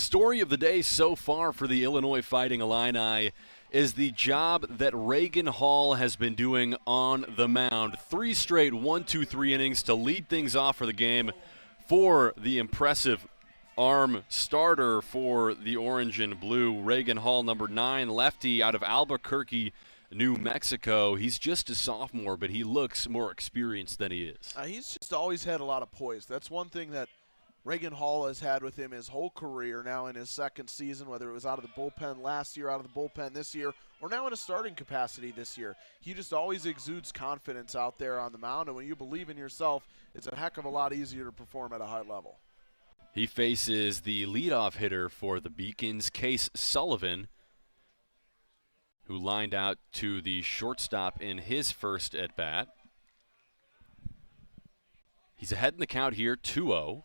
Story of the day so far for the Illinois Fighting Illini is the job that Reagan Hall has been doing on the mound. 3 straight 1-2-3 innings to lead things off for the game for the impressive arm starter for the orange and blue. Reagan Hall, number 9, lefty out of Albuquerque, New Mexico. He's just a sophomore, but he looks more experienced than he is. He's just always had a lot of poise. That's one thing that Reagan Hall has had with him his whole career, now in his second season, whether it was out of the bullpen last year, out of the bullpen this year, or now in a starting capacity this year. He just always exudes confidence out there on the mound, and when you believe in yourself, it's a heck of a lot easier to perform at a high level. He faces the leadoff hitter for the Beacons, Case Sullivan, who lined out to the shortstop in his first at-bat. He's ahead in the count here, 2-0.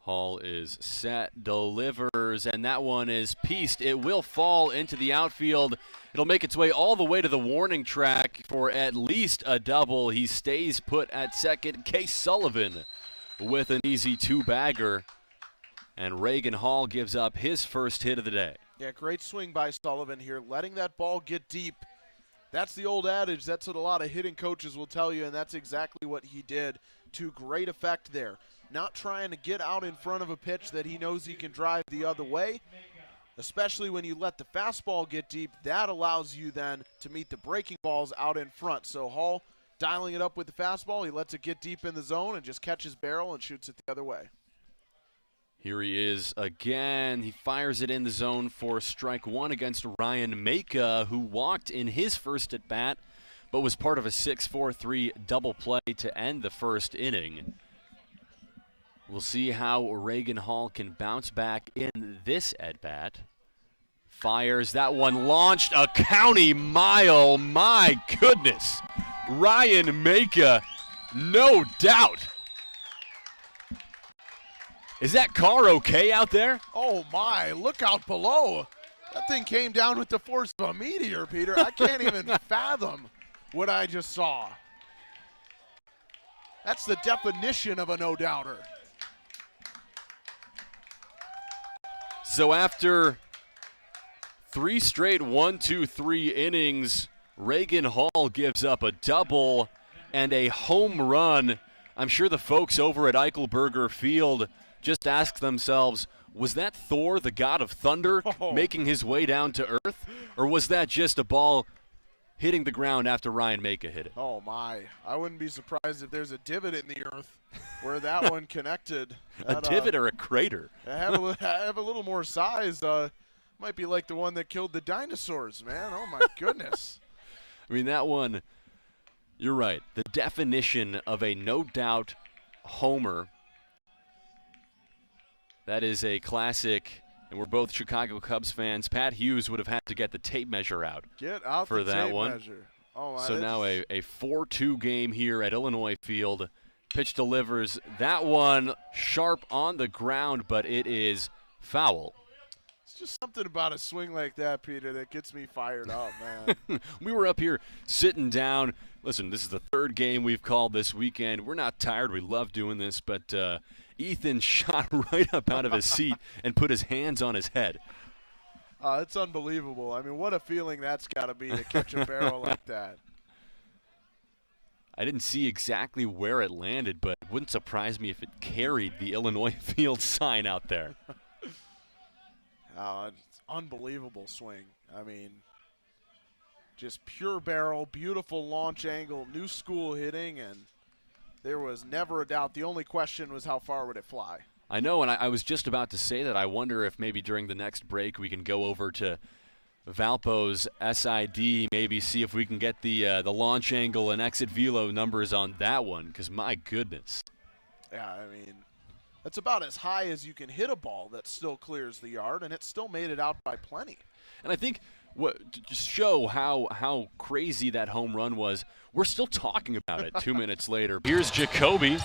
Hall is set, delivers, and that one is pieced. It will fall into the outfield. It'll make its way all the way to the warning track for at least a double. He stays put at second. Case Sullivan with an easy 2-bagger, and Reagan Hall gives up his first hit of the day. Yeah, great swing by Sullivan here, letting that ball get deep. That's the old adage. That's what a lot of hitting coaches will tell you, and that's exactly what he did to great effect there. Not trying to get out in front of a pitch that he knows he can drive the other way, especially when you let the fastball get deep. That allows you then to meet the breaking balls out in front. So Hall dialing it up with the fastball. He lets it get deep in the zone and just catches barrel and shoots it the other way. Here he is again. He fires it in the zone for strike one against Ryan Maka, who walked in his first at bat, but was part of a 6-4-3 double play to end the first inning. We'll see how Reagan Hall can bounce back in this at-bat. Fires that one, launched a county mile. My goodness. Ryan Maka, no doubt. Is that car okay out there? Oh my, look out below. That thing came down with the force of a meteor, Peter. I can't even fathom what I just saw. That's the definition of a no-doubter. So after 3 straight 1-2-3 innings, Reagan Hall gives up a double and a home run. I'm sure the folks over at Eichelberger Field just ask themselves, was that Thor, the god of thunder, making his way down to earth? Or was that just a ball hitting the ground after Ryan Maka hit it? Oh my, I wouldn't be surprised if there's a divot in the earth where that one connected. A divot or a crater? Have a little more size. Might be like the one that killed the dinosaurs, man. Oh my goodness. I mean, that one, you're right. The definition of a no-doubt homer. That is a classic, and we're both Chicago Cubs fans. Pat Hughes would have had to get the tape measure out. Get out for the that tape one. measure. Oh, so now a 4-2 game here at Illinois Field. Pitch delivers. That one sharp on the ground, but it is foul. It's just something about a swing like that, Peter, that gets me fired up, man. We were up here sitting down. Listen, this is the 3rd game we've called this weekend. We're not tired. We love doing this, but Ethan shot right up out of his seat and put his hands on his head. It's unbelievable. I mean, what a feeling that's got to be to catch a barrel like that. I didn't see exactly where it landed, but it wouldn't surprise me if it carried the Illinois Field sign out there. It's unbelievable swing. I mean, just pure barrel, beautiful launch angle, new school hitting, and there was never a doubt. The only question was how far would it fly. I know, and I was just about to say that. I wonder if maybe during the next break we can go over to Valpo's SID, maybe see if we can get the launch angle and exit velo numbers on that one, because my goodness. Yeah, I mean, that's about as high as you can hit a ball that still clears the yard, and it still made it out by plenty. And I think to just show how crazy that home run was, we're still talking about it 2 minutes later. Here's Jacoby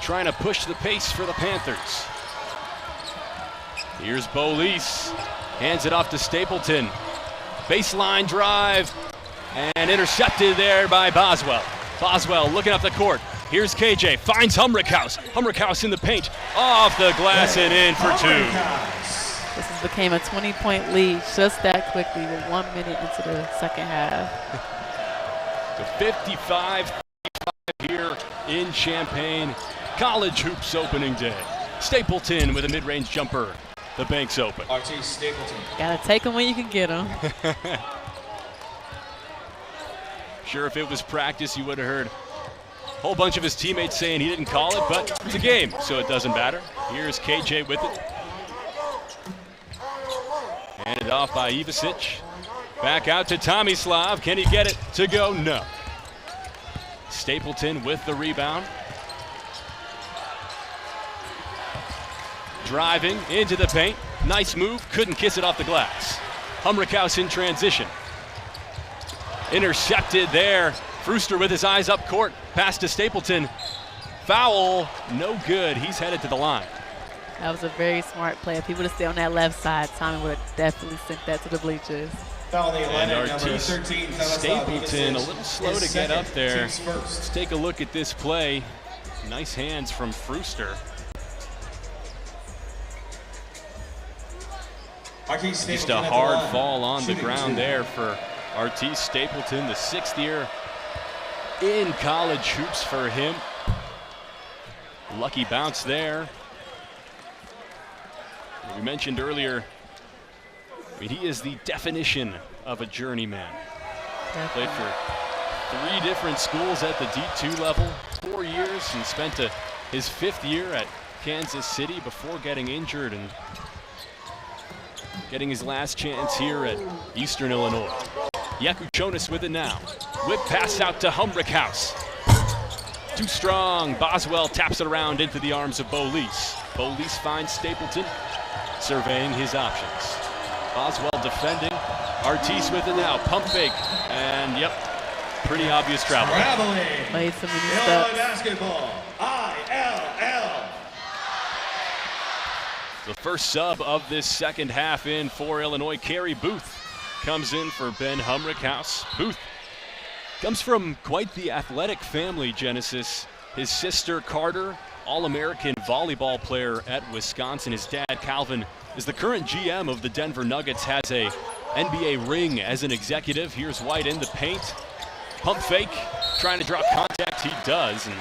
trying to push the pace for the Panthers. Here's Bolis. Hands it off to Stapleton. Baseline drive, and intercepted there by Boswell. Boswell looking up the court. Here's KJ, finds Humrickhouse. Humrickhouse in the paint, off the glass and in for two. This has became a 20-point lead just that quickly with 1 minute into the second half. So 55-35 here in Champaign. College hoops opening day. Stapleton with a mid-range jumper. The bank's open. RT Stapleton. Gotta take them when you can get them. Sure, if it was practice, you would have heard a whole bunch of his teammates saying he didn't call it, but it's a game, so it doesn't matter. Here's KJ with it. Handed off by Ivasic. Back out to Tomislav. Can he get it to go? No. Stapleton with the rebound. Driving into the paint. Nice move. Couldn't kiss it off the glass. Humrickhouse in transition. Intercepted there. Frooster with his eyes up court. Pass to Stapleton. Foul. No good. He's headed to the line. That was a very smart play. If he would have stayed on that left side, Tommy would have definitely sent that to the bleachers. And Artis Stapleton a little slow to get up there. Let's take a look at this play. Nice hands from Frooster. Just a hard fall on the ground there for Artis Stapleton, the 6th year in college hoops for him. Lucky bounce there. We mentioned earlier, I mean, he is the definition of a journeyman. Played for 3 different schools at the D2 level, 4 years, and spent his 5th year at Kansas City before getting injured and getting his last chance here at Eastern Illinois. Yakuchonis with it now. Whip pass out to Humrickhouse. Too strong. Boswell taps it around into the arms of Bolis. Bolis finds Stapleton, surveying his options. Boswell defending. Artis with it now. Pump fake. And yep, pretty obvious travel. Played some many steps. Basketball. ILL. The first sub of this second half in for Illinois, Carey Booth, comes in for Ben Humrickhouse. Booth comes from quite the athletic family, Genesis. His sister Carter, All-American volleyball player at Wisconsin. His dad Calvin is the current GM of the Denver Nuggets, has a NBA ring as an executive. Here's White in the paint. Pump fake, trying to drop contact, he does. And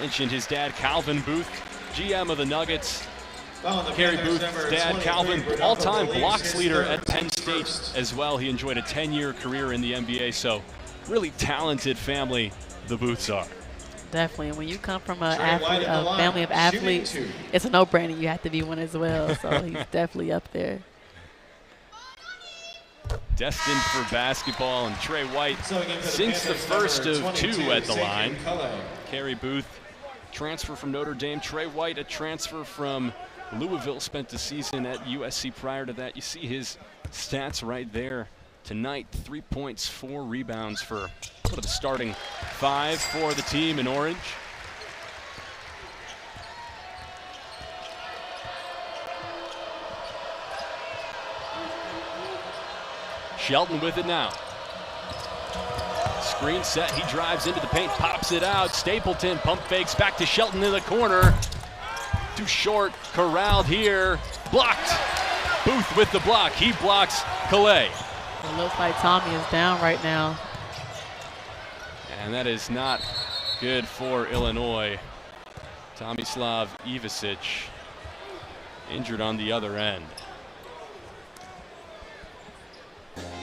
mentioned his dad Calvin Booth, GM of the Nuggets. Carey Booth's dad, Calvin, all-time blocks leader at Penn State as well. He enjoyed a 10-year career in the NBA, so really talented family the Booths are. Definitely. When you come from a family of athletes, it's a no-brainer. You have to be one as well, so he's definitely up there. Destined for basketball, and Trey White sinks the first of 2 at the line. Carey Booth, transfer from Notre Dame. Trey White, a transfer from Louisville, spent the season at USC prior to that. You see his stats right there tonight. 3 points, 4 rebounds for one of the starting 5 for the team in orange. Shelton with it now. Screen set, he drives into the paint, pops it out. Stapleton pump fakes back to Shelton in the corner. Too short, corralled here, blocked. Booth with the block, he blocks Calais. It looks like Tommy is down right now. And that is not good for Illinois. Tomislav Ivasic injured on the other end.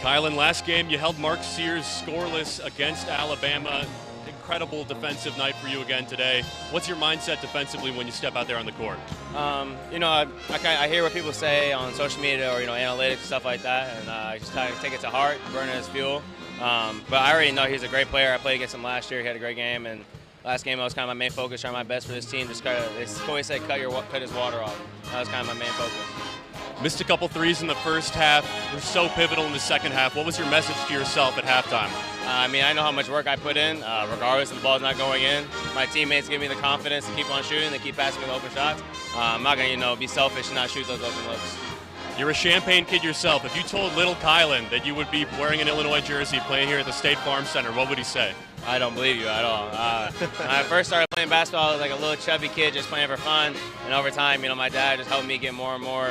Kylan, last game you held Mark Sears scoreless against Alabama. Incredible defensive night for you again today. What's your mindset defensively when you step out there on the court? I hear what people say on social media or analytics and stuff like that, and I just kind of take it to heart, burn it as fuel. But I already know he's a great player. I played against him last year. He had a great game, and last game that was kind of my main focus, trying my best for this team. Just kind of, they always say cut his water off. That was kind of my main focus. Missed a couple threes in the first half. We're so pivotal in the second half. What was your message to yourself at halftime? I know how much work I put in, regardless of the ball's not going in. My teammates give me the confidence to keep on shooting. They keep passing me the open shots. I'm not going to be selfish and not shoot those open looks. You're a Champaign kid yourself. If you told little Kylan that you would be wearing an Illinois jersey playing here at the State Farm Center, what would he say? I don't believe you at all. When I first started playing basketball, I was like a little chubby kid just playing for fun. And over time, my dad just helped me get more and more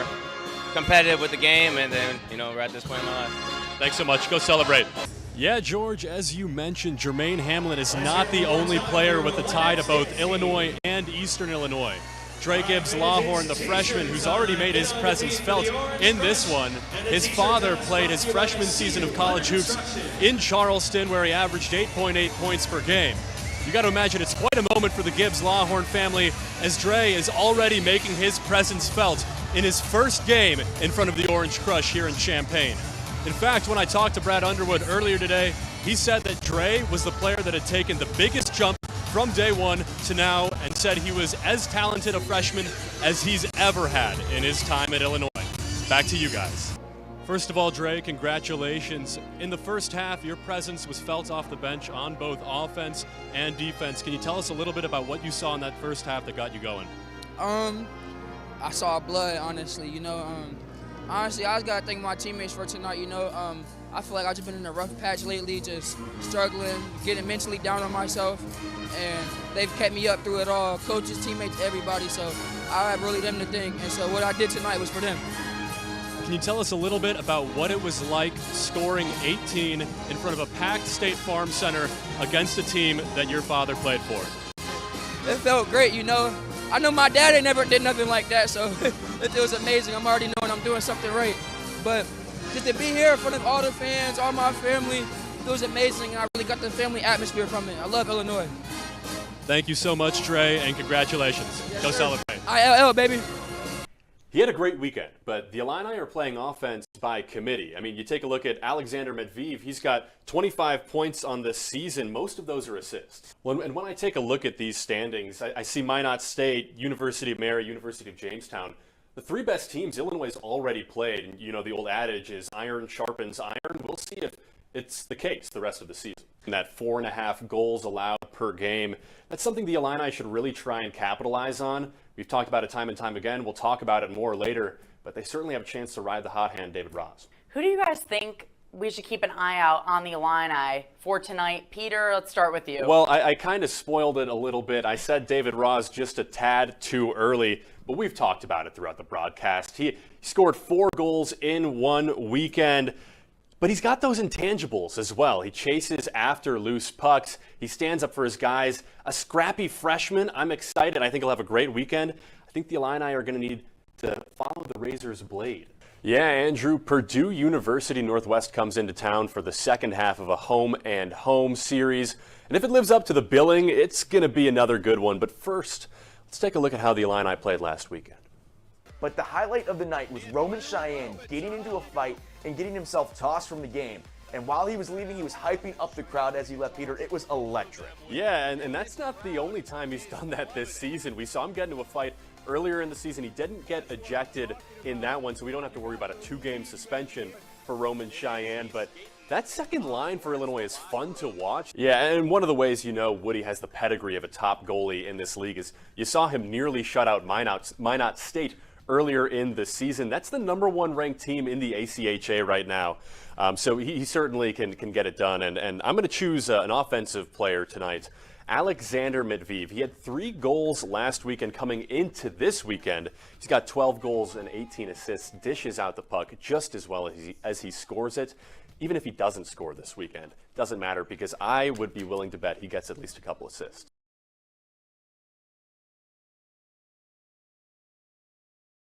competitive with the game. And then, we're at this point in my life. Thanks so much. Go celebrate. Yeah, George, as you mentioned, Jermaine Hamlin is not the only player with a tie to both Illinois and Eastern Illinois. Dre Gibbs-Lawhorn, the freshman who's already made his presence felt in this one. His father played his freshman season of college hoops in Charleston, where he averaged 8.8 points per game. You got to imagine it's quite a moment for the Gibbs-Lawhorn family, as Dre is already making his presence felt in his first game in front of the Orange Crush here in Champaign. In fact, when I talked to Brad Underwood earlier today, he said that Dre was the player that had taken the biggest jump from day one to now, and said he was as talented a freshman as he's ever had in his time at Illinois. Back to you guys. First of all, Dre, congratulations. In the first half, your presence was felt off the bench on both offense and defense. Can you tell us a little bit about what you saw in that first half that got you going? I saw blood, honestly. Honestly, I just got to thank my teammates for tonight. I feel like I've just been in a rough patch lately, just struggling, getting mentally down on myself, and they've kept me up through it all, coaches, teammates, everybody, so I have really them to thank, and so what I did tonight was for them. Can you tell us a little bit about what it was like scoring 18 in front of a packed State Farm Center against a team that your father played for? It felt great, I know my dad never did nothing like that, so it was amazing. I'm already knowing I'm doing something right. But just to be here in front of all the fans, all my family, it was amazing, and I really got the family atmosphere from it. I love Illinois. Thank you so much, Dre, and congratulations. Yes, Go sir. celebrate. ILL, baby. He had a great weekend, but the Illini are playing offense by committee. I mean, you take a look at Alexander Medvedev. He's got 25 points on the season. Most of those are assists. And when I take a look at ththese standings, I see Minot State, University of Mary, University of Jamestown. The three best teams Illinois has already played. And, the old adage is iron sharpens iron. We'll see if it's the case the rest of the season. And that 4.5 goals allowed per game, that's something the Illini should really try and capitalize on. We've talked about it time and time again. We'll talk about it more later, but they certainly have a chance to ride the hot hand, David Ross. Who do you guys think we should keep an eye out on the Illini for tonight? Peter, let's start with you. Well, I kind of spoiled it a little bit. I said David Ross just a tad too early, but we've talked about it throughout the broadcast. He scored 4 goals in one weekend. But he's got those intangibles as well. He chases after loose pucks. He stands up for his guys. A scrappy freshman. I'm excited. I think he'll have a great weekend. I think the Illini are going to need to follow the razor's blade. Yeah, Andrew, Purdue University Northwest comes into town for the second half of a home and home series. And if it lives up to the billing, it's going to be another good one. But first, let's take a look at how the Illini played last weekend. But the highlight of the night was Roman Cheyenne getting into a fight and getting himself tossed from the game. And while he was leaving, he was hyping up the crowd as he left, Peter. It was electric. Yeah, and that's not the only time he's done that this season. We saw him get into a fight earlier in the season. He didn't get ejected in that one, so we don't have to worry about a 2-game suspension for Roman Cheyenne. But that second line for Illinois is fun to watch. Yeah, and one of the ways Woody has the pedigree of a top goalie in this league is you saw him nearly shut out Minot State earlier in the season. That's the #1 ranked team in the ACHA right now. So he certainly can get it done. And I'm going to choose an offensive player tonight, Alexander Medvedev. He had 3 goals last weekend coming into this weekend. He's got 12 goals and 18 assists, dishes out the puck just as well as he scores it. Even if he doesn't score this weekend, doesn't matter, because I would be willing to bet he gets at least a couple assists.